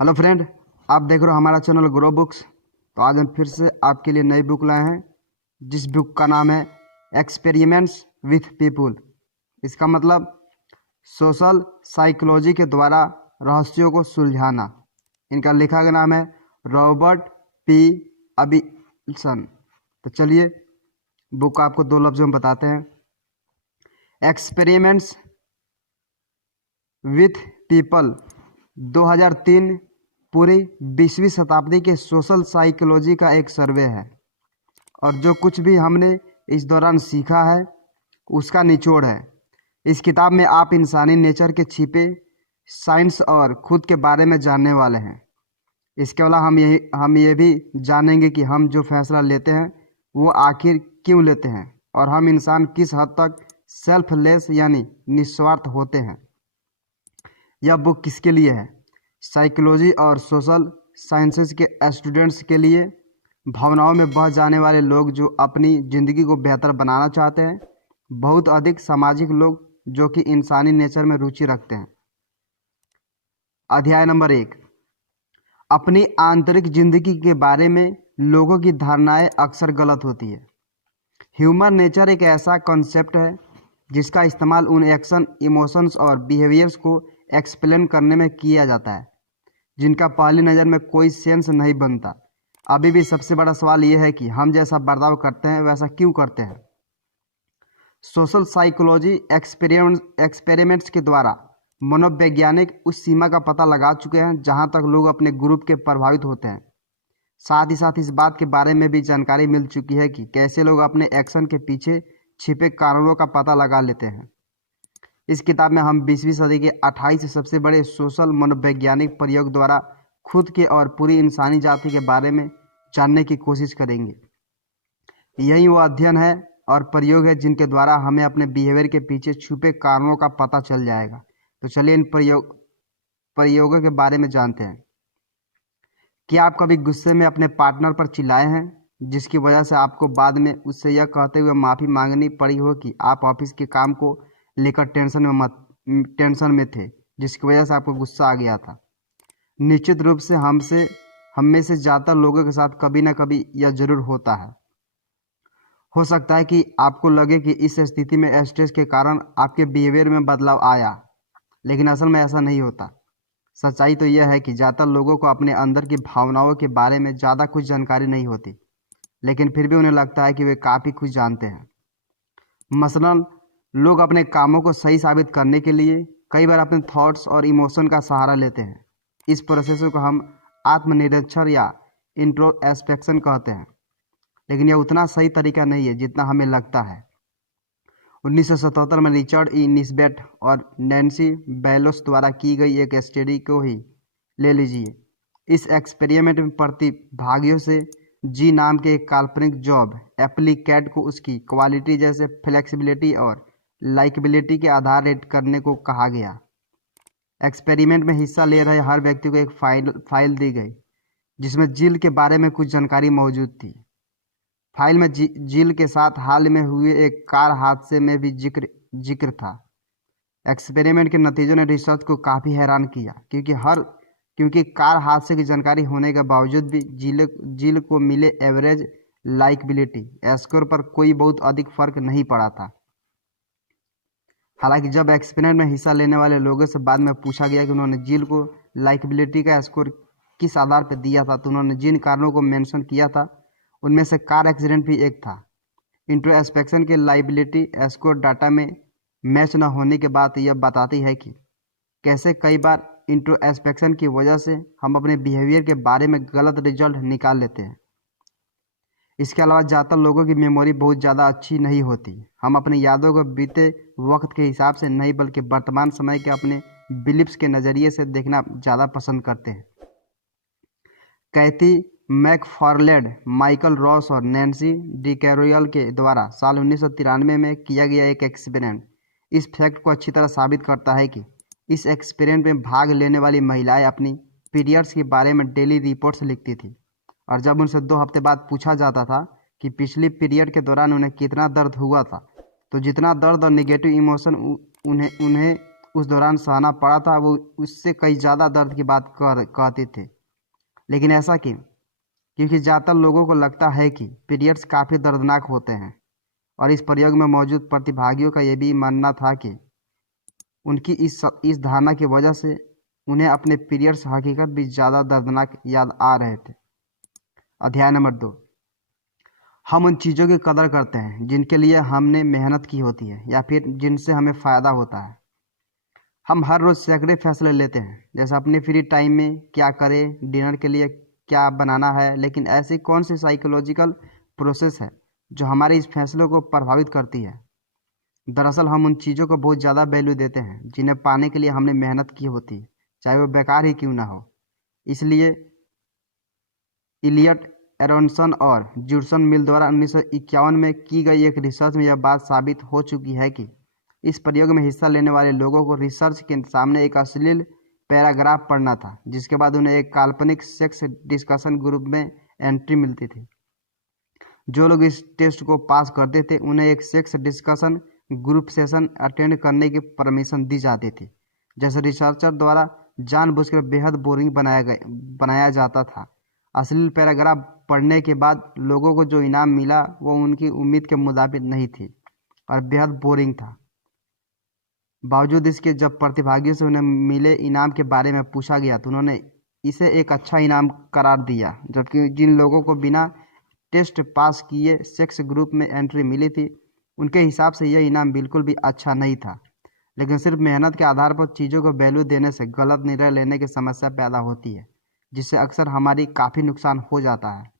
Hello friend, आप देख रहे हो हमारा चैनल ग्रो बुक्स। तो आज हम फिर से आपके लिए नई बुक लाए हैं, जिस बुक का नाम है एक्सपेरिमेंट्स विथ पीपुल। इसका मतलब सोशल साइकोलॉजी के द्वारा रहस्यों को सुलझाना। इनका लेखक का नाम है रॉबर्ट पी अबिसन। तो चलिए बुक का आपको दो लफ्ज़ों में बताते हैं। एक्सपेरिमेंट्स विथ पीपल 2003 पूरी 20वीं शताब्दी के सोशल साइकोलॉजी का एक सर्वे है, और जो कुछ भी हमने इस दौरान सीखा है उसका निचोड़ है। इस किताब में आप इंसानी नेचर के छिपे साइंस और खुद के बारे में जानने वाले हैं। इसके अलावा हम ये भी जानेंगे कि हम जो फैसला लेते हैं वो आखिर क्यों लेते हैं, और हम इंसान किस हद तक सेल्फलेस यानी निस्वार्थ होते हैं। यह बुक किसके लिए है? साइकोलॉजी और सोशल साइंसेज के स्टूडेंट्स के लिए, भावनाओं में बह जाने वाले लोग जो अपनी ज़िंदगी को बेहतर बनाना चाहते हैं, बहुत अधिक सामाजिक लोग जो कि इंसानी नेचर में रुचि रखते हैं। अध्याय नंबर 1, अपनी आंतरिक जिंदगी के बारे में लोगों की धारणाएं अक्सर गलत होती है। ह्यूमन नेचर एक ऐसा कॉन्सेप्ट है जिसका इस्तेमाल उन एक्शन, इमोशंस और बिहेवियर्स को एक्सप्लेन करने में किया जाता है जिनका पहली नज़र में कोई सेंस नहीं बनता। अभी भी सबसे बड़ा सवाल यह है कि हम जैसा बर्ताव करते हैं वैसा क्यों करते हैं। सोशल साइकोलॉजी एक्सपेरिमेंट्स के द्वारा मनोवैज्ञानिक उस सीमा का पता लगा चुके हैं जहां तक लोग अपने ग्रुप के प्रभावित होते हैं। साथ ही साथ इस बात के बारे में भी जानकारी मिल चुकी है कि कैसे लोग अपने एक्शन के पीछे छिपे कारणों का पता लगा लेते हैं। इस किताब में हम 20वीं सदी के 28 सबसे बड़े सोशल मनोवैज्ञानिक प्रयोग द्वारा खुद के और पूरी इंसानी जाति के बारे में जानने की कोशिश करेंगे। यही वो अध्ययन है और प्रयोग है जिनके द्वारा हमें अपने बिहेवियर के पीछे छुपे कारणों का पता चल जाएगा। तो चलिए इन प्रयोगों के बारे में जानते हैं। क्या आप कभी गुस्से में अपने पार्टनर पर चिल्लाए हैं, जिसकी वजह से आपको बाद में उससे यह कहते हुए माफ़ी मांगनी पड़ी हो कि आप ऑफिस के काम को लेकर टेंशन में थे, जिसकी वजह से आपको गुस्सा आ गया था? निश्चित रूप से हम में से ज़्यादातर लोगों के साथ कभी ना कभी यह जरूर होता है। हो सकता है कि आपको लगे कि इस स्थिति में स्ट्रेस के कारण आपके बिहेवियर में बदलाव आया, लेकिन असल में ऐसा नहीं होता। सच्चाई तो यह है कि ज़्यादातर लोगों को अपने अंदर की भावनाओं के बारे में ज़्यादा कुछ जानकारी नहीं होती, लेकिन फिर भी उन्हें लगता है कि वे काफ़ी कुछ जानते हैं। मसलन लोग अपने कामों को सही साबित करने के लिए कई बार अपने थॉट्स और इमोशन का सहारा लेते हैं। इस प्रोसेस को हम आत्मनिरीक्षण या इंट्रोस्पेक्शन कहते हैं, लेकिन यह उतना सही तरीका नहीं है जितना हमें लगता है। 1977 में रिचर्ड ई निस्बेट और नैन्सी बैलोस द्वारा की गई एक स्टडी को ही ले लीजिए। इस एक्सपेरिमेंट में प्रतिभागियों से जी नाम के एक काल्पनिक जॉब एप्लीकेट को उसकी क्वालिटी जैसे फ्लेक्सिबिलिटी और लाइकेबिलिटी के आधार रेट करने को कहा गया। एक्सपेरिमेंट में हिस्सा ले रहे हर व्यक्ति को एक फाइल दी गई जिसमें जिल के बारे में कुछ जानकारी मौजूद थी। फाइल में जिल के साथ हाल में हुए एक कार हादसे में भी जिक्र था। एक्सपेरिमेंट के नतीजों ने रिसर्च को काफ़ी हैरान किया, क्योंकि कार हादसे की जानकारी होने के बावजूद भी जिल को मिले एवरेज लाइकेबिलिटी स्कोर पर कोई बहुत अधिक फर्क नहीं पड़ा था। हालांकि जब एक्सपेरिमेंट में हिस्सा लेने वाले लोगों से बाद में पूछा गया कि उन्होंने जिल को लाइकेबिलिटी का स्कोर किस आधार पर दिया था, तो उन्होंने जिन कारणों को मेंशन किया था उनमें से कार एक्सीडेंट भी एक था। इंट्रोस्पेक्शन के लाइबिलिटी स्कोर डाटा में मैच न होने के बाद यह बताती है कि कैसे कई बार इंट्रोस्पेक्शन की वजह से हम अपने बिहेवियर के बारे में गलत रिजल्ट निकाल लेते हैं। इसके अलावा ज़्यादातर लोगों की मेमोरी बहुत ज़्यादा अच्छी नहीं होती। हम अपनी यादों को बीते वक्त के हिसाब से नहीं, बल्कि वर्तमान समय के अपने बिलीफ्स के नज़रिए से देखना ज़्यादा पसंद करते हैं। कैथी मैकफार्लैंड, माइकल रॉस और नैन्सी डिकैरोयल के द्वारा साल 1993 में किया गया एक एक्सपेरिमेंट इस फैक्ट को अच्छी तरह साबित करता है कि इस एक्सपेरिमेंट में भाग लेने वाली महिलाएं अपनी पीरियड्स के बारे में डेली रिपोर्ट्स लिखती थी, और जब उनसे 2 हफ्ते बाद पूछा जाता था कि पिछली पीरियड के दौरान उन्हें कितना दर्द हुआ था, तो जितना दर्द और निगेटिव इमोशन उन्हें उस दौरान सहना पड़ा था वो उससे कई ज़्यादा दर्द की बात कहते थे। लेकिन ऐसा क्यों? क्योंकि ज़्यादातर लोगों को लगता है कि पीरियड्स काफ़ी दर्दनाक होते हैं, और इस प्रयोग में मौजूद प्रतिभागियों का यह भी मानना था कि उनकी इस धारणा की वजह से उन्हें अपने पीरियड्स हकीकत भी ज़्यादा दर्दनाक याद आ रहे थे। अध्याय नंबर 2। हम उन चीज़ों की कदर करते हैं जिनके लिए हमने मेहनत की होती है या फिर जिनसे हमें फ़ायदा होता है। हम हर रोज़ सैकड़े फैसले लेते हैं, जैसे अपने फ्री टाइम में क्या करें, डिनर के लिए क्या बनाना है। लेकिन ऐसी कौन सी साइकोलॉजिकल प्रोसेस है जो हमारे इस फैसलों को प्रभावित करती है? दरअसल हम उन चीज़ों को बहुत ज़्यादा वैल्यू देते हैं जिन्हें पाने के लिए हमने मेहनत की होती है, चाहे वो बेकार ही क्यों ना हो। इसलिए इलियट एरोनसन और जूडसन मिल द्वारा 1951 में की गई एक रिसर्च में यह बात साबित हो चुकी है कि इस प्रयोग में हिस्सा लेने वाले लोगों को रिसर्च के सामने एक अश्लील पैराग्राफ पढ़ना था, जिसके बाद उन्हें एक काल्पनिक सेक्स डिस्कशन ग्रुप में एंट्री मिलती थी। जो लोग इस टेस्ट को पास करते थे उन्हें एक sex discussion group session attend करने की परमिशन दी जाती थी, जैसे रिसर्चर द्वारा जानबूझकर बेहद बोरिंग बनाया जाता था। अश्लील पैराग्राफ पढ़ने के बाद लोगों को जो इनाम मिला वो उनकी उम्मीद के मुताबिक नहीं थी और बेहद बोरिंग था। बावजूद इसके जब प्रतिभागियों से उन्हें मिले इनाम के बारे में पूछा गया तो उन्होंने इसे एक अच्छा इनाम करार दिया, जबकि जिन लोगों को बिना टेस्ट पास किए सेक्स ग्रुप में एंट्री मिली थी उनके हिसाब से यह इनाम बिल्कुल भी अच्छा नहीं था। लेकिन सिर्फ मेहनत के आधार पर चीज़ों को वैल्यू देने से गलत निर्णय लेने की समस्या पैदा होती है, जिससे अक्सर हमारी काफ़ी नुकसान हो जाता है।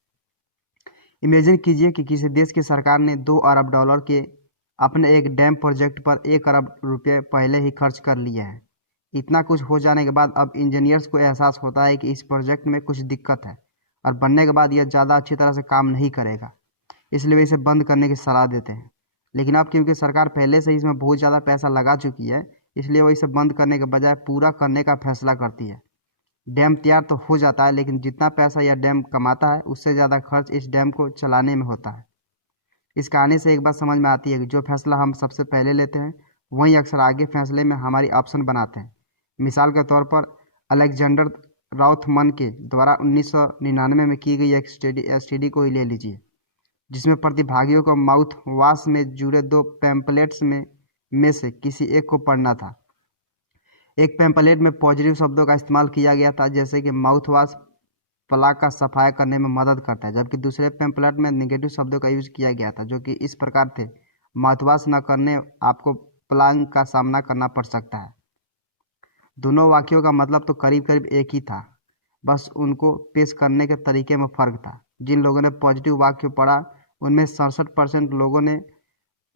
इमेजिन कीजिए कि किसी देश की सरकार ने $2 अरब के अपने एक डैम प्रोजेक्ट पर $1 अरब रुपये पहले ही खर्च कर लिए हैं। इतना कुछ हो जाने के बाद अब इंजीनियर्स को एहसास होता है कि इस प्रोजेक्ट में कुछ दिक्कत है और बनने के बाद यह ज़्यादा अच्छी तरह से काम नहीं करेगा, इसलिए वे इसे बंद करने की सलाह देते हैं। लेकिन अब क्योंकि सरकार पहले से ही इसमें बहुत ज़्यादा पैसा लगा चुकी है, इसलिए वो इसे बंद करने के बजाय पूरा करने का फैसला करती है। डैम तैयार तो हो जाता है, लेकिन जितना पैसा यह डैम कमाता है उससे ज़्यादा खर्च इस डैम को चलाने में होता है। इस कहानी से एक बात समझ में आती है कि जो फैसला हम सबसे पहले लेते हैं वही अक्सर आगे फैसले में हमारी ऑप्शन बनाते हैं। मिसाल के तौर पर अलेक्जेंडर राउथमन के द्वारा 1999 में की गई एक स्टडी को ही ले लीजिए, जिसमें प्रतिभागियों को माउथ वॉश में जुड़े 2 पैम्पलेट्स में से किसी एक को पढ़ना था। एक पैम्पलेट में पॉजिटिव शब्दों का इस्तेमाल किया गया था, जैसे कि माउथ वॉश प्लाक का सफाया करने में मदद करता है, जबकि दूसरे पैम्पलेट में नेगेटिव शब्दों का यूज किया गया था, जो कि इस प्रकार थे: माउथवॉश न करने आपको प्लाक का सामना करना पड़ सकता है। दोनों वाक्यों का मतलब तो करीब करीब एक ही था, बस उनको पेश करने के तरीके में फ़र्क था। जिन लोगों ने पॉजिटिव वाक्य पढ़ा उनमें 67% लोगों ने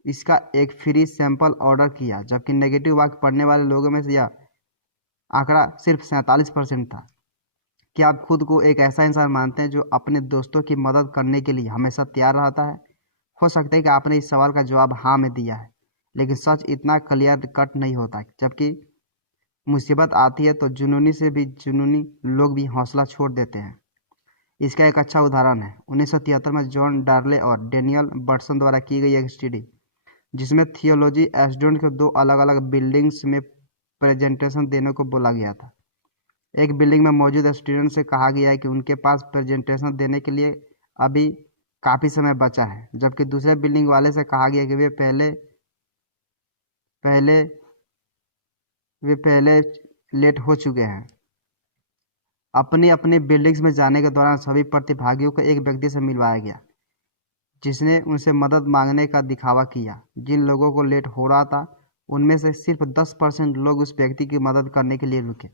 इसका एक फ्री सैंपल ऑर्डर किया, जबकि नेगेटिव वाक्य पढ़ने वाले लोगों में से यह आंकड़ा सिर्फ 47% था। क्या आप खुद को एक ऐसा इंसान मानते हैं जो अपने दोस्तों की मदद करने के लिए हमेशा तैयार रहता है? हो सकता है कि आपने इस सवाल का जवाब हाँ में दिया है, लेकिन सच इतना क्लियर कट नहीं होता। जबकि मुसीबत आती है तो जुनूनी से भी जुनूनी लोग भी हौसला छोड़ देते हैं। इसका एक अच्छा उदाहरण है 1973 में जॉन डार्ले और डेनियल बर्टसन द्वारा की गई एक स्टडी, जिसमें थियोलॉजी स्टूडेंट को 2 अलग अलग बिल्डिंग्स में प्रेजेंटेशन देने को बोला गया था। एक बिल्डिंग में मौजूद स्टूडेंट से कहा गया है कि उनके पास प्रेजेंटेशन देने के लिए अभी काफ़ी समय बचा है, जबकि दूसरे बिल्डिंग वाले से कहा गया कि वे पहले लेट हो चुके हैं। अपनी अपनी बिल्डिंग्स में जाने के दौरान सभी प्रतिभागियों को एक व्यक्ति से मिलवाया गया, जिसने उनसे मदद मांगने का दिखावा किया। जिन लोगों को लेट हो रहा था उनमें से सिर्फ 10% लोग उस व्यक्ति की मदद करने के लिए रुके,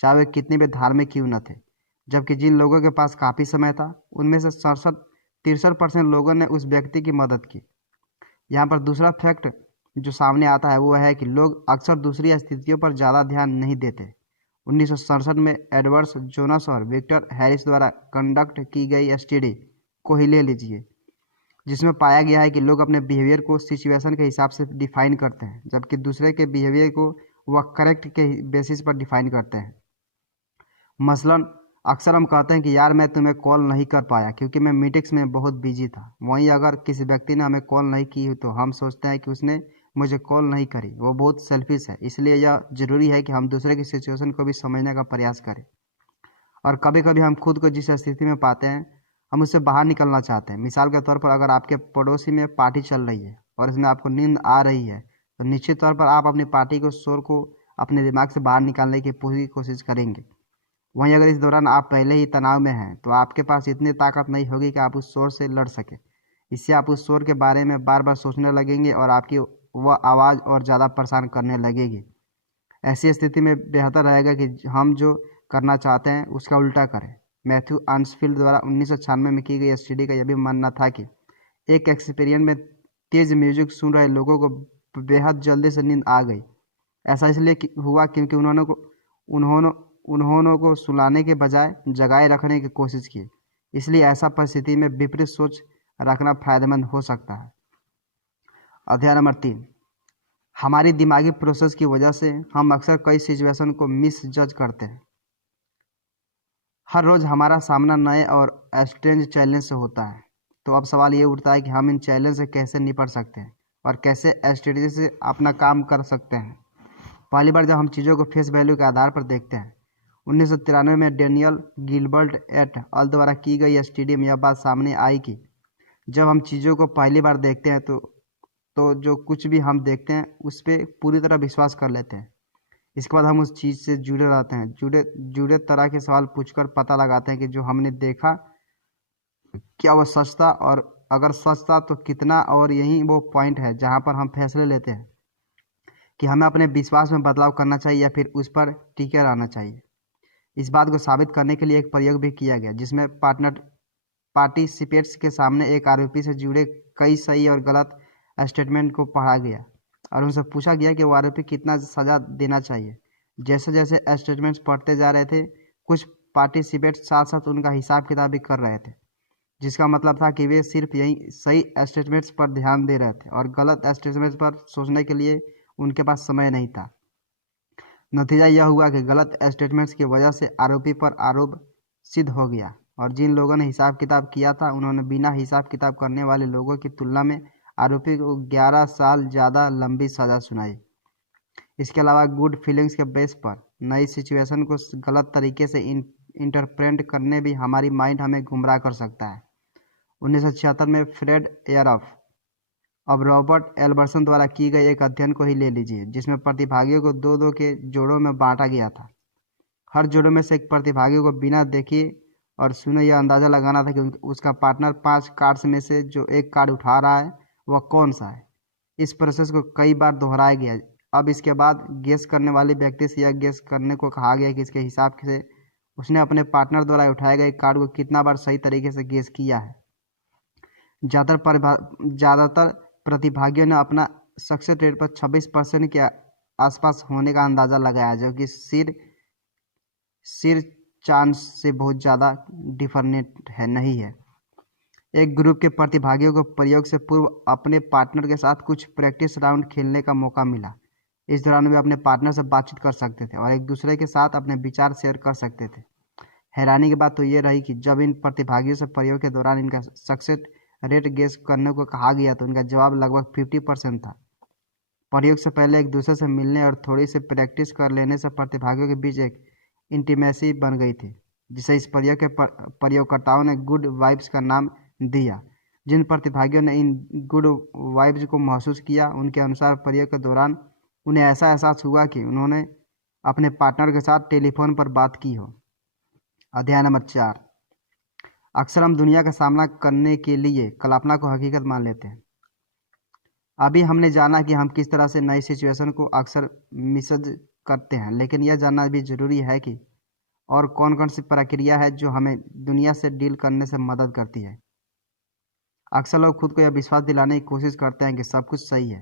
चाहे वे कितने भी धार्मिक क्यों न थे। जबकि जिन लोगों के पास काफ़ी समय था उनमें से 63% लोगों ने उस व्यक्ति की मदद की। यहाँ पर दूसरा फैक्ट जो सामने आता है वो है कि लोग अक्सर दूसरी स्थितियों पर ज़्यादा ध्यान नहीं देते। 1967 में एडवर्ड्स जोनस और विक्टर हैरिस द्वारा कंडक्ट की गई स्टडी को ही ले लीजिए, जिसमें पाया गया है कि लोग अपने बिहेवियर को सिचुएशन के हिसाब से डिफाइन करते हैं, जबकि दूसरे के बिहेवियर को वह करेक्ट के बेसिस पर डिफाइन करते हैं। मसलन अक्सर हम कहते हैं कि यार मैं तुम्हें कॉल नहीं कर पाया क्योंकि मैं मीटिंग्स में बहुत बिजी था। वहीं अगर किसी व्यक्ति ने हमें कॉल नहीं की तो हम सोचते हैं कि उसने मुझे कॉल नहीं करी, वो बहुत सेल्फिश है। इसलिए यह ज़रूरी है कि हम दूसरे की सिचुएशन को भी समझने का प्रयास करें। और कभी कभी हम खुद को जिस स्थिति में पाते हैं, हम उससे बाहर निकलना चाहते हैं। मिसाल के तौर पर, अगर आपके पड़ोसी में पार्टी चल रही है और इसमें आपको नींद आ रही है, तो निश्चित तौर पर आप अपनी पार्टी को शोर को अपने दिमाग से बाहर निकालने की पूरी कोशिश करेंगे। वहीं अगर इस दौरान आप पहले ही तनाव में हैं, तो आपके पास इतनी ताकत नहीं होगी कि आप उस शोर से लड़ सकें। इससे आप उस शोर के बारे में बार बार सोचने लगेंगे और आपकी वह आवाज़ और ज़्यादा परेशान करने लगेगी। ऐसी स्थिति में बेहतर रहेगा कि हम जो करना चाहते हैं उसका उल्टा करें। मैथ्यू आर्न्सफील्ड द्वारा 1996 में की गई स्टडी का यह भी मानना था कि एक एक्सपीरियंस में तेज म्यूजिक सुन रहे लोगों को बेहद जल्दी से नींद आ गई। ऐसा इसलिए हुआ क्योंकि उन्होंने को सुलाने के बजाय जगाए रखने की कोशिश की। इसलिए ऐसा परिस्थिति में विपरीत सोच रखना फायदेमंद हो सकता है। अध्याय नंबर 3, हमारी दिमागी प्रोसेस की वजह से हम अक्सर कई सिचुएशन को मिस जज करते हैं। हर रोज़ हमारा सामना नए और स्ट्रेंज चैलेंज से होता है। तो अब सवाल ये उठता है कि हम इन चैलेंज से कैसे निपट सकते हैं और कैसे स्ट्रेटजी से अपना काम कर सकते हैं। पहली बार जब हम चीज़ों को फेस वैल्यू के आधार पर देखते हैं, 1993 में डेनियल गिलबर्ट एट अल द्वारा की गई स्टडी में यह बात सामने आई कि जब हम चीज़ों को पहली बार देखते हैं तो जो कुछ भी हम देखते हैं उस पर पूरी तरह विश्वास कर लेते हैं। इसके बाद हम उस चीज़ से जुड़े रहते हैं, जुड़े तरह के सवाल पूछकर पता लगाते हैं कि जो हमने देखा क्या वो सच था, और अगर सच था तो कितना। और यही वो पॉइंट है जहाँ पर हम फैसले लेते हैं कि हमें अपने विश्वास में बदलाव करना चाहिए या फिर उस पर टिके रहना चाहिए। इस बात को साबित करने के लिए एक प्रयोग भी किया गया जिसमें पार्टिसिपेट्स के सामने एक आरोपी से जुड़े कई सही और गलत स्टेटमेंट को पढ़ा गया और उनसे पूछा गया कि वो आरोपी कितना सज़ा देना चाहिए। जैसे जैसे स्टेटमेंट्स पढ़ते जा रहे थे, कुछ पार्टिसिपेट्स साथ साथ उनका हिसाब किताब भी कर रहे थे, जिसका मतलब था कि वे सिर्फ यही सही स्टेटमेंट्स पर ध्यान दे रहे थे और गलत स्टेटमेंट्स पर सोचने के लिए उनके पास समय नहीं था। नतीजा यह हुआ कि गलत स्टेटमेंट्स की वजह से आरोपी पर आरोप सिद्ध हो गया और जिन लोगों ने हिसाब किताब किया था उन्होंने बिना हिसाब किताब करने वाले लोगों की तुलना में आरोपी को 11 साल ज़्यादा लंबी सज़ा सुनाई। इसके अलावा गुड फीलिंग्स के बेस पर नई सिचुएशन को गलत तरीके से इंटरप्रेट करने भी हमारी माइंड हमें गुमराह कर सकता है। 1976 में फ्रेड एयरऑफ अब रॉबर्ट एल्बर्सन द्वारा की गई एक अध्ययन को ही ले लीजिए, जिसमें प्रतिभागियों को दो दो के जोड़ों में बांटा गया था। हर जोड़ों में से एक प्रतिभागी को बिना देखे और सुने यह अंदाज़ा लगाना था कि उसका पार्टनर 5 कार्ड्स में से जो एक कार्ड उठा रहा है वह कौन सा है। इस प्रोसेस को कई बार दोहराया गया। अब इसके बाद गेस करने वाले व्यक्ति से यह गेस करने को कहा गया कि इसके हिसाब से उसने अपने पार्टनर द्वारा उठाए गए कार्ड को कितना बार सही तरीके से गेस किया है। ज़्यादातर प्रतिभागियों ने अपना सक्सेस रेट पर 26% के आसपास होने का अंदाज़ा लगाया, जो कि सिर चांस से बहुत ज़्यादा डिफरेंट नहीं है। एक ग्रुप के प्रतिभागियों को प्रयोग से पूर्व अपने पार्टनर के साथ कुछ प्रैक्टिस राउंड खेलने का मौका मिला। इस दौरान वे अपने पार्टनर से बातचीत कर सकते थे और एक दूसरे के साथ अपने विचार शेयर कर सकते थे। हैरानी की बात तो ये रही कि जब इन प्रतिभागियों से प्रयोग के दौरान इनका सक्सेस रेट गेस करने को कहा गया तो उनका जवाब लगभग 50% था। प्रयोग से पहले एक दूसरे से मिलने और थोड़ी सी प्रैक्टिस कर लेने से प्रतिभागियों के बीच एक इंटीमेसी बन गई थी, जिसे इस प्रयोग के प्रयोगकर्ताओं ने गुड वाइब्स का नाम दिया। जिन प्रतिभागियों ने इन गुड वाइब्स को महसूस किया, उनके अनुसार प्रयोग के दौरान उन्हें ऐसा एहसास हुआ कि उन्होंने अपने पार्टनर के साथ टेलीफोन पर बात की हो। अध्याय नंबर 4, अक्सर हम दुनिया का सामना करने के लिए कल्पना को हकीकत मान लेते हैं। अभी हमने जाना कि हम किस तरह से नई सिचुएशन को अक्सर मिसज करते हैं, लेकिन यह जानना भी जरूरी है कि और कौन कौन सी प्रक्रिया है जो हमें दुनिया से डील करने से मदद करती है। अक्सर लोग खुद को यह विश्वास दिलाने की कोशिश करते हैं कि सब कुछ सही है।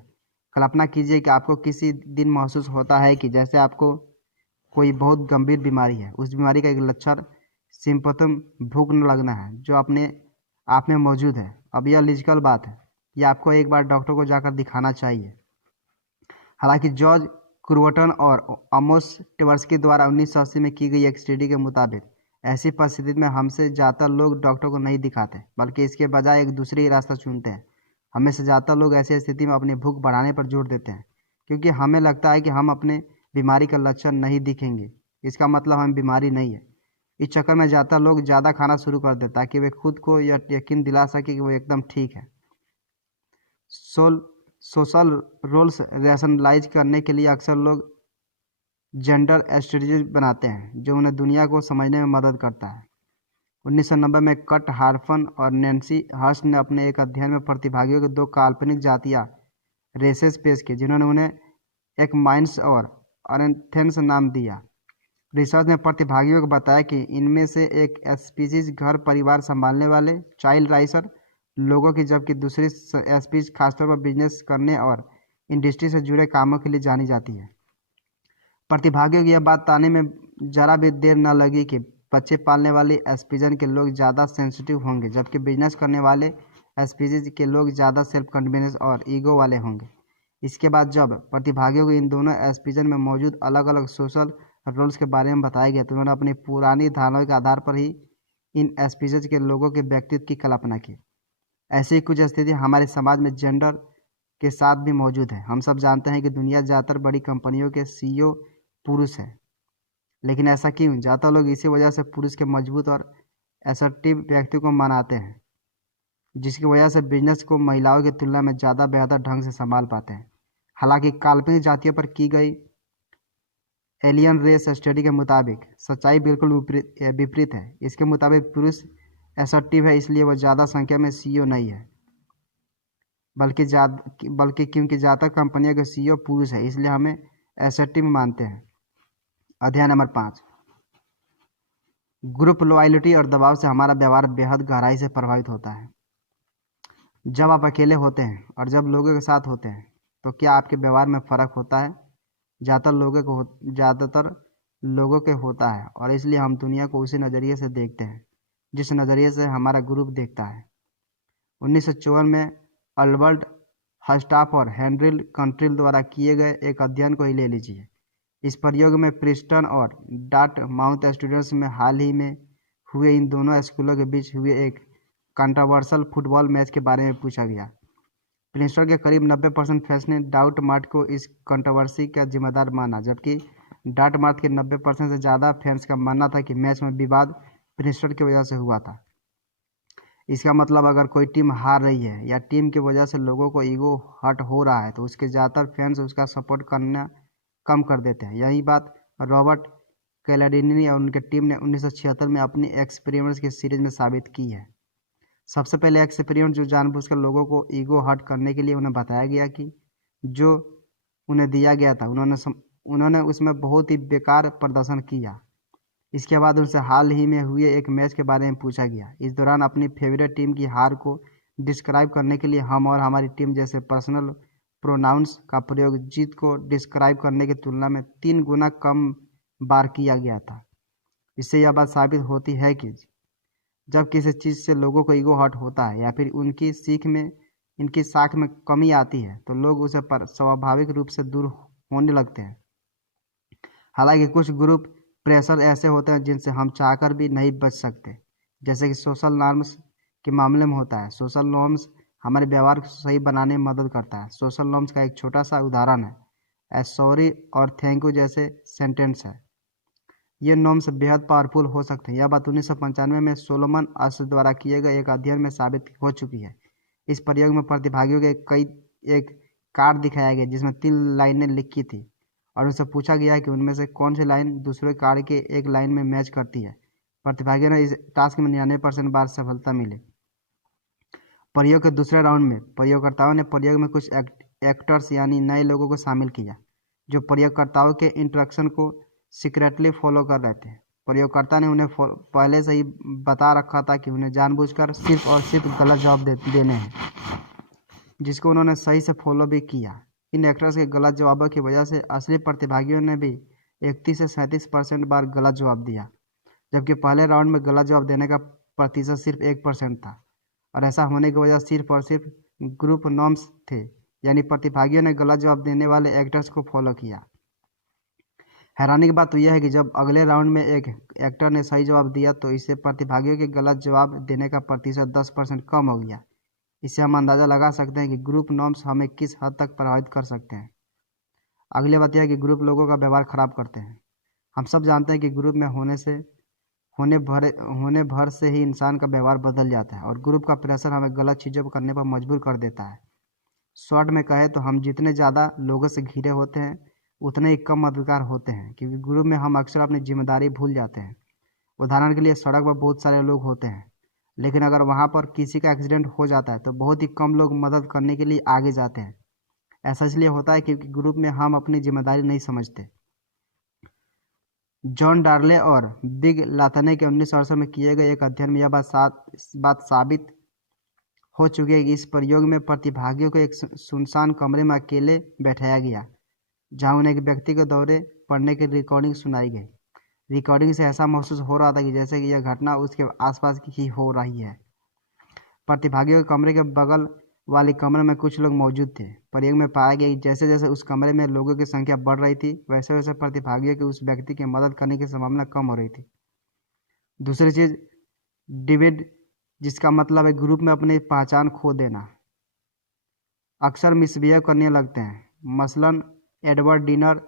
कल्पना कीजिए कि आपको किसी दिन महसूस होता है कि जैसे आपको कोई बहुत गंभीर बीमारी है। उस बीमारी का एक लक्षण सिम्पटम भूख न लगना है, जो अपने आप में मौजूद है। अब यह लॉजिकल बात है, यह आपको एक बार डॉक्टर को जाकर दिखाना चाहिए। हालांकि जॉर्ज क्रूटन और अमोस ट्वेर्स्की द्वारा 1980 में की गई एक स्टडी के मुताबिक ऐसी परिस्थिति में हमसे ज़्यादातर लोग डॉक्टर को नहीं दिखाते, बल्कि इसके बजाय एक दूसरी रास्ता चुनते हैं। हमें से ज़्यादातर लोग ऐसी स्थिति में अपनी भूख बढ़ाने पर जोर देते हैं क्योंकि हमें लगता है कि हम अपने बीमारी का लक्षण नहीं दिखेंगे, इसका मतलब हमें बीमारी नहीं है। इस चक्कर में ज़्यादातर लोग ज़्यादा खाना शुरू कर देता है ताकि वे खुद को यह यकीन दिला सके कि वो एकदम ठीक है। सोशल रोल्स रैशनलाइज करने के लिए अक्सर लोग जेंडर स्ट्रेटजी बनाते हैं जो उन्हें दुनिया को समझने में मदद करता है। 1990 में कट हार्फन और नैन्सी हर्स्ट ने अपने एक अध्ययन में प्रतिभागियों के दो काल्पनिक जातियां रेसेस पेश की जिन्होंने उन्हें एक माइंस और अरेंथेंस नाम दिया। रिसर्च ने प्रतिभागियों को बताया कि इनमें से एक स्पीसीज घर परिवार संभालने वाले चाइल्ड राइसर लोगों की, जबकि दूसरी स्पीसीज खासतौर पर बिजनेस करने और इंडस्ट्री से जुड़े कामों के लिए जानी जाती है। प्रतिभागियों की यह बात ताने में जरा भी देर न लगी कि बच्चे पालने वाली स्पीसीज के लोग ज़्यादा सेंसिटिव होंगे, जबकि बिजनेस करने वाले स्पीसीज के लोग ज़्यादा सेल्फ कॉन्फिडेंस और ईगो वाले होंगे। इसके बाद जब प्रतिभागियों को इन दोनों स्पीसीज में मौजूद अलग अलग सोशल रोल्स के बारे में बताया गया तो उन्होंने अपनी पुरानी धारणाओं के आधार पर ही इन स्पीसीज के लोगों के व्यक्तित्व की कल्पना की। ऐसी ही कुछ स्थिति हमारे समाज में जेंडर के साथ भी मौजूद है। हम सब जानते हैं कि दुनिया ज़्यादातर बड़ी कंपनियों के सीईओ पुरुष है, लेकिन ऐसा क्यों? ज़्यादातर लोग इसी वजह से पुरुष के मजबूत और असर्टिव व्यक्ति को मानते हैं, जिसकी वजह से बिजनेस को महिलाओं की तुलना में ज़्यादा बेहतर ढंग से संभाल पाते हैं। हालांकि काल्पनिक जातियों पर की गई एलियन रेस स्टडी के मुताबिक सच्चाई बिल्कुल विपरीत है। इसके मुताबिक पुरुष असर्टिव है, इसलिए वह ज़्यादा संख्या में सीईओ नहीं है, बल्कि क्योंकि ज़्यादातर कंपनियों के सीईओ पुरुष है इसलिए हमें असर्टिव मानते हैं। अध्याय नंबर 5, ग्रुप लॉयल्टी और दबाव से हमारा व्यवहार बेहद गहराई से प्रभावित होता है। जब आप अकेले होते हैं और जब लोगों के साथ होते हैं तो क्या आपके व्यवहार में फ़र्क होता है? ज़्यादातर लोगों के होता है, और इसलिए हम दुनिया को उसी नज़रिए से देखते हैं जिस नज़रिए से हमारा ग्रुप देखता है। 1954 में अल्बर्ट हस्टाफ और हेनरी कंट्रिल द्वारा किए गए एक अध्ययन को ही ले लीजिए। इस प्रयोग में प्रिंसटन और डार्टमाउथ स्टूडेंट्स में हाल ही में हुए इन दोनों स्कूलों के बीच हुए एक कंट्रोवर्शियल फुटबॉल मैच के बारे में पूछा गया। प्रिंसटन के करीब 90% फैंस ने डार्टमाउथ को इस कंट्रोवर्सी का जिम्मेदार माना, जबकि डार्टमाउथ के 90% से ज़्यादा फैंस का मानना था कि मैच में विवाद प्रिंसटन की वजह से हुआ था। इसका मतलब अगर कोई टीम हार रही है या टीम की वजह से लोगों को ईगो हर्ट हो रहा है तो उसके ज़्यादातर फैंस उसका सपोर्ट करना कम कर देते हैं। यही बात रॉबर्ट कैलाडिनी और उनके टीम ने 1976 में अपनी एक्सपेरिमेंट्स की सीरीज में साबित की है। सबसे पहले एक्सपेरिमेंट जो जानबूझकर लोगों को ईगो हर्ट करने के लिए उन्हें बताया गया कि जो उन्हें दिया गया था उन्होंने उसमें बहुत ही बेकार प्रदर्शन किया। इसके बाद उनसे हाल ही में हुए एक मैच के बारे में पूछा गया। इस दौरान अपनी फेवरेट टीम की हार को डिस्क्राइब करने के लिए हम और हमारी टीम जैसे पर्सनल प्रोनाउंस का प्रयोग जीत को डिस्क्राइब करने की तुलना में 3 गुना कम बार किया गया था। इससे यह बात साबित होती है कि जब किसी चीज़ से लोगों को ईगो हर्ट होता है या फिर इनकी साख में कमी आती है तो लोग उसे पर स्वाभाविक रूप से दूर होने लगते हैं। हालांकि कुछ ग्रुप प्रेशर ऐसे होते हैं जिनसे हम चाहकर भी नहीं बच सकते, जैसे कि सोशल नॉर्म्स के मामले में होता है। सोशल नॉर्म्स हमारे व्यवहार को सही बनाने में मदद करता है। सोशल नॉर्म्स का एक छोटा सा उदाहरण है सॉरी और थैंक यू जैसे सेंटेंस है। ये नॉर्म्स बेहद पावरफुल हो सकते हैं। यह बात 1995 में सोलोमन अस द्वारा किए गए एक अध्ययन में साबित हो चुकी है। इस प्रयोग में प्रतिभागियों के एक कार्ड दिखाया गया जिसमें 3 लाइनें लिखी थी और उनसे पूछा गया कि उनमें से कौन सी लाइन दूसरे कार्ड के एक लाइन में मैच करती है। प्रतिभागियों ने इस टास्क में 99% बार सफलता मिली। प्रयोग के दूसरे राउंड में प्रयोगकर्ताओं ने प्रयोग में कुछ एक्टर्स यानी नए लोगों को शामिल किया जो प्रयोगकर्ताओं के इंस्ट्रक्शन को सीक्रेटली फॉलो कर रहे थे। प्रयोगकर्ता ने उन्हें पहले से ही बता रखा था कि उन्हें जानबूझकर सिर्फ और सिर्फ गलत जवाब देने हैं, जिसको उन्होंने सही से फॉलो भी किया। इन एक्टर्स के गलत जवाबों की वजह से असली प्रतिभागियों ने भी 31 से 37% बार गलत जवाब दिया, जबकि पहले राउंड में गलत जवाब देने का प्रतिशत सिर्फ 1% था। और ऐसा होने की वजह सिर्फ और सिर्फ ग्रुप नॉर्म्स थे, यानी प्रतिभागियों ने गलत जवाब देने वाले एक्टर्स को फॉलो किया। हैरानी की बात तो यह है कि जब अगले राउंड में एक एक्टर ने सही जवाब दिया तो इससे प्रतिभागियों के गलत जवाब देने का प्रतिशत 10% कम हो गया। इससे हम अंदाज़ा लगा सकते हैं कि ग्रुप नॉर्म्स हमें किस हद तक प्रभावित कर सकते हैं। अगली बात यह है कि ग्रुप लोगों का व्यवहार खराब करते हैं। हम सब जानते हैं कि ग्रुप में होने भर से ही इंसान का व्यवहार बदल जाता है और ग्रुप का प्रेशर हमें गलत चीज़ों को करने पर मजबूर कर देता है। शॉर्ट में कहें तो हम जितने ज़्यादा लोगों से घिरे होते हैं उतने ही कम मददगार होते हैं, क्योंकि ग्रुप में हम अक्सर अपनी जिम्मेदारी भूल जाते हैं। उदाहरण के लिए सड़क पर बहुत सारे लोग होते हैं, लेकिन अगर वहाँ पर किसी का एक्सीडेंट हो जाता है तो बहुत ही कम लोग मदद करने के लिए आगे जाते हैं। ऐसा इसलिए होता है क्योंकि ग्रुप में हम अपनी जिम्मेदारी नहीं समझते। जॉन डार्ले और बिग लातने के 1968 में किए गए एक अध्ययन में यह बात साबित हो चुकी है कि इस प्रयोग में प्रतिभागियों को एक सुनसान कमरे में अकेले बैठाया गया, जहां उन्हें एक व्यक्ति के दौरे पढ़ने की रिकॉर्डिंग सुनाई गई। रिकॉर्डिंग से ऐसा महसूस हो रहा था कि जैसे कि यह घटना उसके आसपास की ही हो रही है। प्रतिभागियों के कमरे के बगल वाले कमरे में कुछ लोग मौजूद थे। प्रयोग में पाया गया कि जैसे जैसे उस कमरे में लोगों की संख्या बढ़ रही थी, वैसे वैसे प्रतिभागियों की उस व्यक्ति की मदद करने की संभावना कम हो रही थी। दूसरी चीज़, डिविड, जिसका मतलब है ग्रुप में अपनी पहचान खो देना, अक्सर मिसबिहेव करने लगते हैं। मसलन एडवर्ड डिनर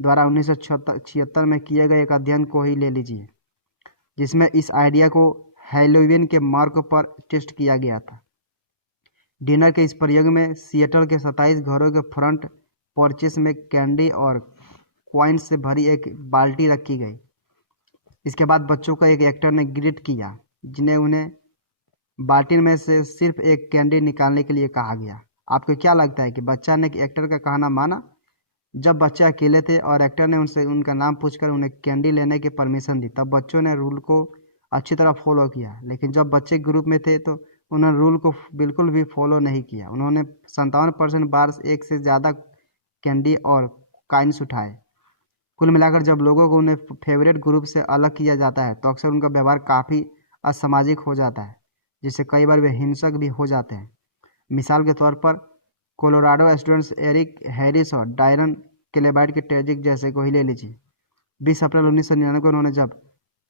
द्वारा 1976 में किए गए एक अध्ययन को ही ले लीजिए, जिसमें इस आइडिया को हैलोवीन के मार्क पर टेस्ट किया गया था। डिनर के इस प्रयोग में सिएटल के 27 घरों के फ्रंट पोर्चेस में कैंडी और कॉइन्स से भरी एक बाल्टी रखी गई। इसके बाद बच्चों को एक एक्टर ने ग्रीट किया, जिन्हें उन्हें बाल्टी में से सिर्फ एक कैंडी निकालने के लिए कहा गया। आपको क्या लगता है कि बच्चा ने एक्टर का कहना माना? जब बच्चे अकेले थे और एक्टर ने उनसे उनका नाम पूछकर उन्हें कैंडी लेने की परमिशन दी, तब बच्चों ने रूल को अच्छी तरह फॉलो किया। लेकिन जब बच्चे ग्रुप में थे तो उन्होंने रूल को बिल्कुल भी फॉलो नहीं किया। उन्होंने 57% बार एक से ज़्यादा कैंडी और कॉइन्स उठाए। कुल मिलाकर जब लोगों को उन्हें फेवरेट ग्रुप से अलग किया जाता है तो अक्सर उनका व्यवहार काफ़ी असामाजिक हो जाता है, जिससे कई बार वे हिंसक भी हो जाते हैं। मिसाल के तौर पर कोलोराडो स्टूडेंट्स एरिक हैरिस और डायरन क्लेबार्ड के ट्रेजिक जैसे को ही ले लीजिए। 20 अप्रैल 1999 को उन्होंने जब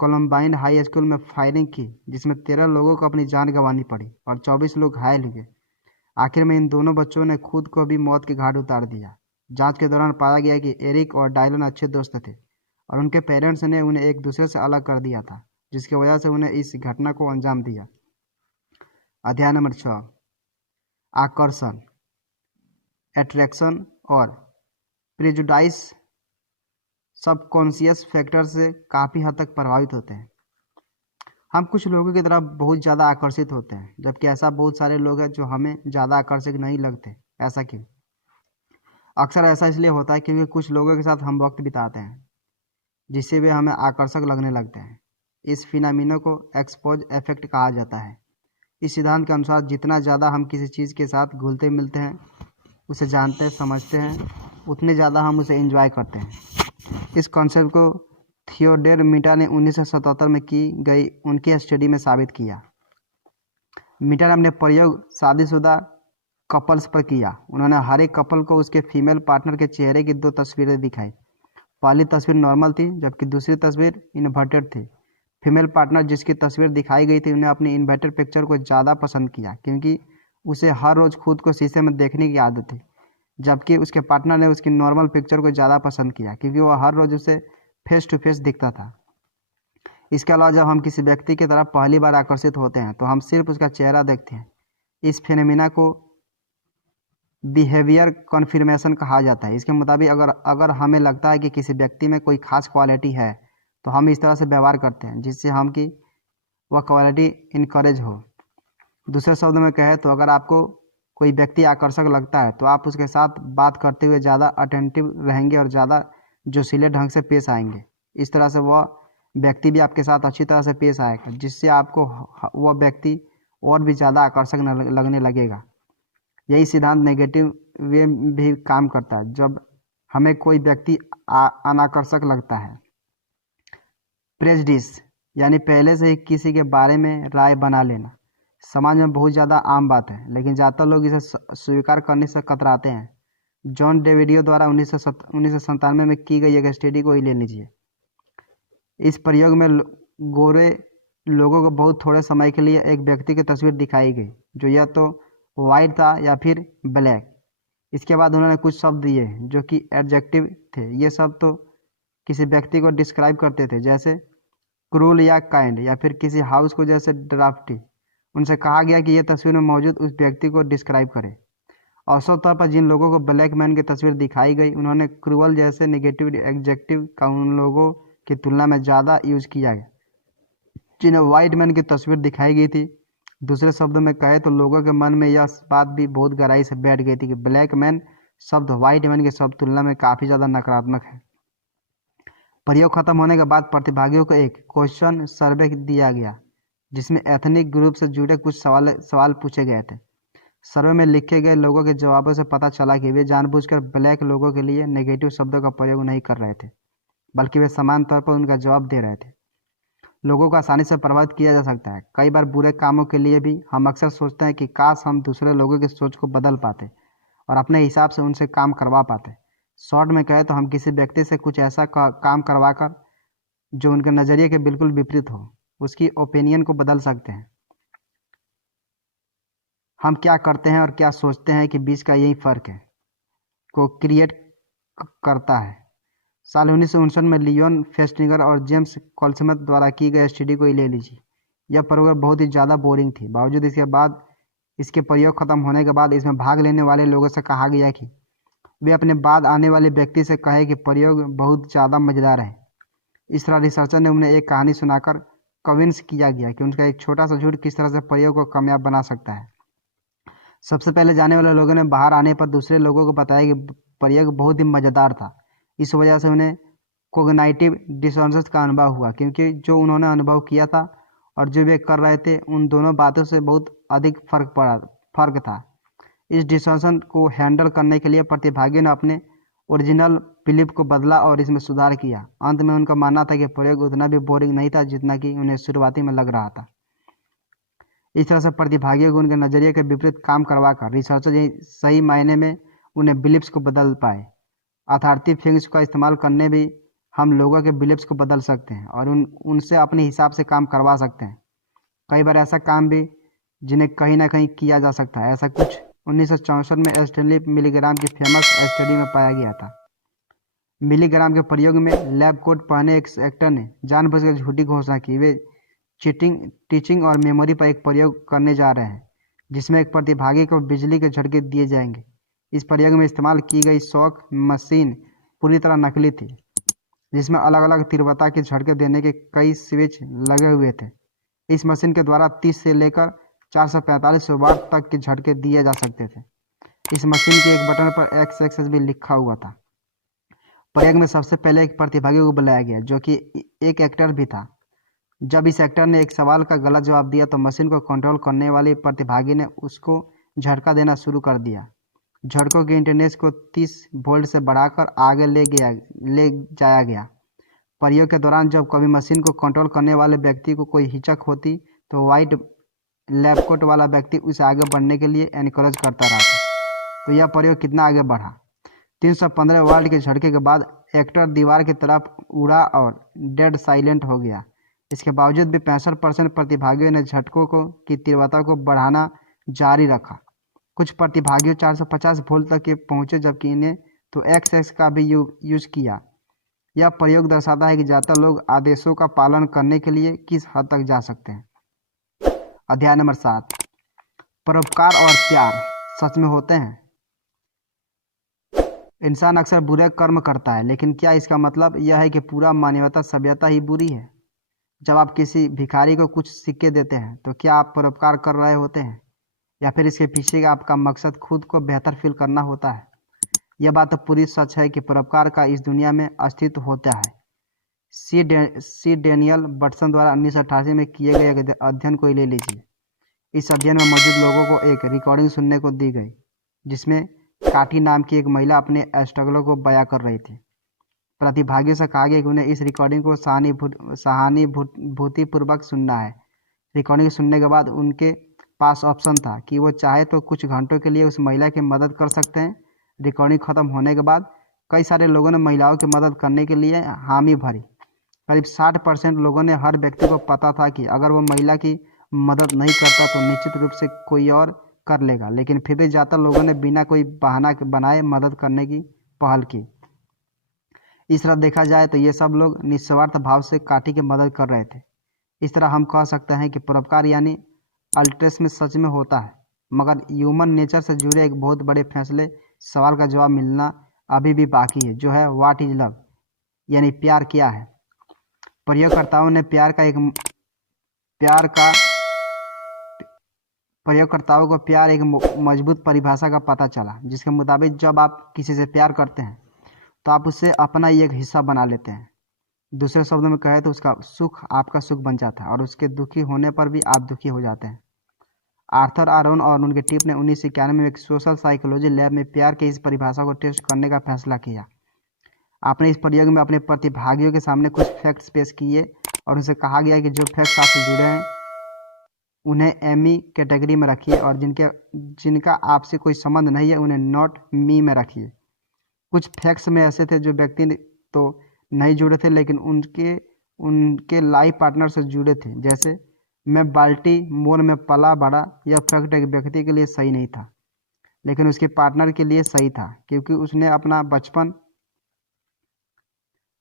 कोलम्बाइन हाई स्कूल में फायरिंग की, जिसमें 13 लोगों को अपनी जान गंवानी पड़ी और 24 लोग घायल हुए। आखिर में इन दोनों बच्चों ने खुद को भी मौत के घाट उतार दिया। जांच के दौरान पाया गया कि एरिक और डायलन अच्छे दोस्त थे और उनके पेरेंट्स ने उन्हें एक दूसरे से अलग कर दिया था, जिसकी वजह से उन्हें इस घटना को अंजाम दिया। अध्याय नंबर 6, आकर्षण, अट्रैक्शन और प्रेजुडाइस सबकॉन्शियस फैक्टर से काफ़ी हद तक प्रभावित होते हैं। हम कुछ लोगों की तरफ बहुत ज़्यादा आकर्षित होते हैं, जबकि ऐसा बहुत सारे लोग हैं जो हमें ज़्यादा आकर्षक नहीं लगते। ऐसा क्यों? अक्सर ऐसा इसलिए होता है क्योंकि कुछ लोगों के साथ हम वक्त बिताते हैं जिससे वे हमें आकर्षक लगने लगते हैं। इस फिनोमिना को एक्सपोज इफेक्ट कहा जाता है। इस सिद्धांत के अनुसार जितना ज़्यादा हम किसी चीज़ के साथ घुलते मिलते हैं, उसे जानते समझते हैं, उतने ज़्यादा हम उसे एंजॉय करते हैं। इस कॉन्सेप्ट को थियोडोर मीटा ने 1977 में की गई उनकी स्टडी में साबित किया। मीटा ने अपने प्रयोग शादीशुदा कपल्स पर किया। उन्होंने हर एक कपल को उसके फीमेल पार्टनर के चेहरे की 2 तस्वीरें दिखाई। पहली तस्वीर नॉर्मल थी, जबकि दूसरी तस्वीर इन्वर्टेड थी। फीमेल पार्टनर जिसकी तस्वीर दिखाई गई थी, उन्हें अपनी इन्वर्टेड पिक्चर को ज़्यादा पसंद किया क्योंकि उसे हर रोज़ खुद को शीशे में देखने की आदत थी, जबकि उसके पार्टनर ने उसकी नॉर्मल पिक्चर को ज़्यादा पसंद किया क्योंकि वह हर रोज़ उसे फेस टू फेस दिखता था। इसके अलावा जब हम किसी व्यक्ति की तरफ पहली बार आकर्षित होते हैं तो हम सिर्फ उसका चेहरा देखते हैं। इस फिनोमिना को बिहेवियर कन्फर्मेशन कहा जाता है। इसके मुताबिक अगर हमें लगता है कि किसी व्यक्ति में कोई खास क्वालिटी है तो हम इस तरह से व्यवहार करते हैं जिससे हम कि वह क्वालिटी इनकरेज हो। दूसरे शब्द में कहें तो अगर आपको कोई व्यक्ति आकर्षक लगता है तो आप उसके साथ बात करते हुए ज़्यादा अटेंटिव रहेंगे और ज़्यादा जोशीले ढंग से पेश आएंगे। इस तरह से वह व्यक्ति भी आपके साथ अच्छी तरह से पेश आएगा, जिससे आपको वह व्यक्ति और भी ज़्यादा आकर्षक लगने लगेगा। यही सिद्धांत नेगेटिव वे भी काम करता है। जब हमें कोई व्यक्ति अनाकर्षक लगता है, प्रेजुडिस यानी पहले से ही किसी के बारे में राय बना लेना समाज में बहुत ज़्यादा आम बात है, लेकिन ज़्यादातर लोग इसे स्वीकार करने से कतराते हैं। जॉन डेविडियो द्वारा 1997 में की गई एक स्टडी को ही ले लीजिए। इस प्रयोग में गोरे लोगों को बहुत थोड़े समय के लिए एक व्यक्ति की तस्वीर दिखाई गई जो या तो वाइट था या फिर ब्लैक। इसके बाद उन्होंने कुछ शब्द दिए जो कि एडजेक्टिव थे। ये सब तो किसी व्यक्ति को डिस्क्राइब करते थे, जैसे क्रूल या काइंड, या फिर किसी हाउस को जैसे ड्राफ्टी। उनसे कहा गया कि यह तस्वीर में मौजूद उस व्यक्ति को डिस्क्राइब करे। औसत तौर पर जिन लोगों को ब्लैक मैन की तस्वीर दिखाई गई, उन्होंने क्रूअल जैसे नेगेटिव एडजेक्टिव का उन लोगों की तुलना में ज़्यादा यूज किया गया जिन्हें व्हाइट मैन की तस्वीर दिखाई गई थी। दूसरे शब्दों में कहे तो लोगों के मन में यह बात भी बहुत गहराई से बैठ गई थी कि ब्लैक मैन शब्द व्हाइट मैन के शब्द तुलना में काफ़ी ज़्यादा नकारात्मक है। प्रयोग खत्म होने के बाद प्रतिभागियों को एक क्वेश्चन सर्वे दिया गया जिसमें एथनिक ग्रुप से जुड़े कुछ सवाल पूछे गए थे। सर्वे में लिखे गए लोगों के जवाबों से पता चला कि वे जानबूझकर ब्लैक लोगों के लिए नेगेटिव शब्दों का प्रयोग नहीं कर रहे थे, बल्कि वे समान तौर पर उनका जवाब दे रहे थे। लोगों को आसानी से प्रभावित किया जा सकता है। कई बार बुरे कामों के लिए भी हम अक्सर सोचते हैं कि काश हम दूसरे लोगों की सोच को बदल पाते और अपने हिसाब से उनसे काम करवा पाते। शॉर्ट में कहे तो हम किसी व्यक्ति से कुछ ऐसा काम करवाकर जो उनके नज़रिए के बिल्कुल विपरीत हो, उसकी ओपिनियन को बदल सकते हैं। हम क्या करते हैं और क्या सोचते हैं कि बीच का यही फ़र्क है को क्रिएट करता है। साल 1959 में लियोन फेस्टिंगर और जेम्स कॉल्समथ द्वारा की गई स्टडी को ही ले लीजिए। यह प्रयोग बहुत ही ज़्यादा बोरिंग थी। बावजूद इसके प्रयोग खत्म होने के बाद इसमें भाग लेने वाले लोगों से कहा गया कि वे अपने बाद आने वाले व्यक्ति से कहे कि प्रयोग बहुत ज़्यादा मज़ेदार है। इस तरह रिसर्चर ने उन्हें एक कहानी सुनाकर कन्विंस किया गया कि उनका एक छोटा सा झूठ किस तरह से प्रयोग को कामयाब बना सकता है। सबसे पहले जाने वाले लोगों ने बाहर आने पर दूसरे लोगों को बताया कि प्रयोग बहुत ही मज़ेदार था। इस वजह से उन्हें कोग्निटिव डिसोनेंस का अनुभव हुआ, क्योंकि जो उन्होंने अनुभव किया था और जो वे कर रहे थे उन दोनों बातों से बहुत अधिक फर्क था। इस डिसोनेंस को हैंडल करने के लिए प्रतिभागियों ने अपने ओरिजिनल बिलीफ को बदला और इसमें सुधार किया। अंत में उनका मानना था कि प्रयोग उतना भी बोरिंग नहीं था जितना कि उन्हें शुरुआती में लग रहा था। इस तरह से प्रतिभागियों को उनके नज़रिए के विपरीत काम करवाकर रिसर्चर सही मायने में उन्हें बिलीफ्स को बदल पाए। अथॉरिटी फिगर्स का इस्तेमाल करने भी हम लोगों के बिलीफ्स को बदल सकते हैं और उनसे अपने हिसाब से काम करवा सकते हैं। कई बार ऐसा काम भी जिन्हें कहीं ना कहीं किया जा सकता है। ऐसा कुछ 1964 में स्टैनली मिलीग्राम की फेमस स्टडी में पाया गया था। मिलीग्राम के प्रयोग में लैब कोट पहने एक एक्टर ने जानबूझकर झूठी घोषणा की वे टीचिंग और मेमोरी पर एक प्रयोग करने जा रहे हैं जिसमें एक प्रतिभागी को बिजली के झटके दिए जाएंगे। इस प्रयोग में इस्तेमाल की गई शॉक मशीन पूरी तरह नकली थी, जिसमें अलग अलग तीव्रता के झटके देने के कई स्विच लगे हुए थे। इस मशीन के द्वारा 30 से लेकर 445 वाट तक के झटके दिए जा सकते थे। इस मशीन के एक बटन पर एक्स एक्सेस भी लिखा हुआ था। प्रयोग में सबसे पहले एक प्रतिभागी को बुलाया गया जो कि एक एक्टर भी था। जब इस एक्टर ने एक सवाल का गलत जवाब दिया तो मशीन को कंट्रोल करने वाले प्रतिभागी ने उसको झटका देना शुरू कर दिया। झटकों के इंटेंसिटी को 30 वोल्ट से बढ़ाकर आगे ले जाया गया। प्रयोग के दौरान जब कभी मशीन को कंट्रोल करने वाले व्यक्ति को कोई हिचक होती तो वाइट लैब कोट वाला व्यक्ति उसे आगे बढ़ने के लिए एनकरेज करता रहा था। तो यह प्रयोग कितना आगे बढ़ा। 315 वाट के झटके के बाद एक्टर दीवार की तरफ उड़ा और डेड साइलेंट हो गया। इसके बावजूद भी 65% प्रतिभागियों ने झटकों की तीव्रता को बढ़ाना जारी रखा। कुछ प्रतिभागियों 450 वोल्ट तक के पहुंचे, जबकि इन्हें तो एक्स का भी यूज किया। यह प्रयोग दर्शाता है कि ज़्यादातर लोग आदेशों का पालन करने के लिए किस हद तक जा सकते हैं। अध्याय नंबर 7, परोपकार और प्यार सच में होते हैं। इंसान अक्सर बुरे कर्म करता है, लेकिन क्या इसका मतलब यह है कि पूरा मानवता सभ्यता ही बुरी है? जब आप किसी भिखारी को कुछ सिक्के देते हैं तो क्या आप परोपकार कर रहे होते हैं, या फिर इसके पीछे का आपका मकसद खुद को बेहतर फील करना होता है? यह बात तो पूरी सच है कि परोपकार का इस दुनिया में अस्तित्व होता है। सी डेनियल बटसन द्वारा 1988 में किए गए अध्ययन को ले लीजिए। इस अध्ययन में मौजूद लोगों को एक रिकॉर्डिंग सुनने को दी गई जिसमें काठी नाम की एक महिला अपने स्ट्रगलों को बयां कर रही थी। प्रतिभागियों से कहा गया कि उन्हें इस रिकॉर्डिंग को सहानुभूतिपूर्वक सुनना है। रिकॉर्डिंग सुनने के बाद उनके पास ऑप्शन था कि वो चाहे तो कुछ घंटों के लिए उस महिला की मदद कर सकते हैं। रिकॉर्डिंग खत्म होने के बाद कई सारे लोगों ने महिलाओं की मदद करने के लिए हामी भरी। करीब 60% लोगों ने हर व्यक्ति को पता था कि अगर वो महिला की मदद नहीं करता तो निश्चित रूप से कोई और कर लेगा, लेकिन फिर भी ज़्यादातर लोगों ने बिना कोई बहाना बनाए मदद करने की पहल की। इस तरह देखा जाए तो ये सब लोग निस्वार्थ भाव से काठी की मदद कर रहे थे। इस तरह हम कह सकते हैं कि परोपकार यानी अल्ट्रुइज्म सच में होता है, मगर ह्यूमन नेचर से जुड़े एक बहुत बड़े फैसले सवाल का जवाब मिलना अभी भी बाकी है, जो है व्हाट इज लव, यानी प्यार क्या है। प्रयोगकर्ताओं ने प्यार एक मजबूत परिभाषा का पता चला, जिसके मुताबिक जब आप किसी से प्यार करते हैं तो आप उससे अपना ही एक हिस्सा बना लेते हैं। दूसरे शब्दों में कहें तो उसका सुख आपका सुख बन जाता है और उसके दुखी होने पर भी आप दुखी हो जाते हैं। आर्थर आरोन और उनके टीम ने 1991 में एक सोशल साइकोलॉजी लैब में प्यार की इस परिभाषा को टेस्ट करने का फैसला किया। आपने इस प्रयोग में अपने प्रतिभागियों के सामने कुछ फैक्ट्स पेश किए और उनसे कहा गया कि जो फैक्ट्स आपसे जुड़े हैं उन्हें एमी कैटेगरी में रखिए और जिनका आपसे कोई संबंध नहीं है उन्हें नॉट मी में रखिए। कुछ फैक्ट्स में ऐसे थे जो व्यक्ति तो नहीं जुड़े थे, लेकिन उनके लाइफ पार्टनर से जुड़े थे। जैसे, मैं बाल्टीमोर में पला बड़ा। यह फैक्ट एक व्यक्ति के लिए सही नहीं था, लेकिन उसके पार्टनर के लिए सही था, क्योंकि उसने अपना बचपन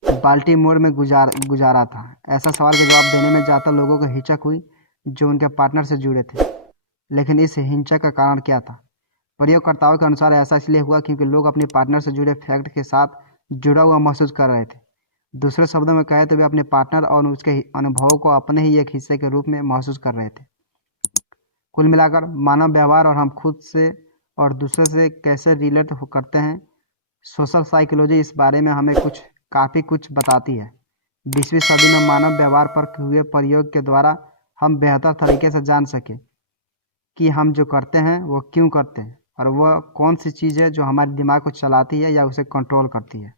बाल्टीमोर में गुजारा था। ऐसा सवाल का जवाब देने में ज़्यादातर लोगों को हिचक हुई जो उनके पार्टनर से जुड़े थे, लेकिन इस हिचक का कारण क्या था? प्रयोगकर्ताओं के अनुसार ऐसा इसलिए हुआ क्योंकि लोग अपने पार्टनर से जुड़े फैक्ट के साथ जुड़ा हुआ महसूस कर रहे थे। दूसरे शब्दों में कहें तो वे अपने पार्टनर और उसके अनुभवों को अपने ही एक हिस्से के रूप में महसूस कर रहे थे। कुल मिलाकर मानव व्यवहार और हम खुद से और दूसरे से कैसे रिलेट करते हैं, सोशल साइकोलॉजी इस बारे में हमें काफ़ी कुछ बताती है। 20वीं सदी में मानव व्यवहार पर हुए प्रयोग के द्वारा हम बेहतर तरीके से जान सके कि हम जो करते हैं वो क्यों करते हैं और वह कौन सी चीज़ है जो हमारे दिमाग को चलाती है या उसे कंट्रोल करती है।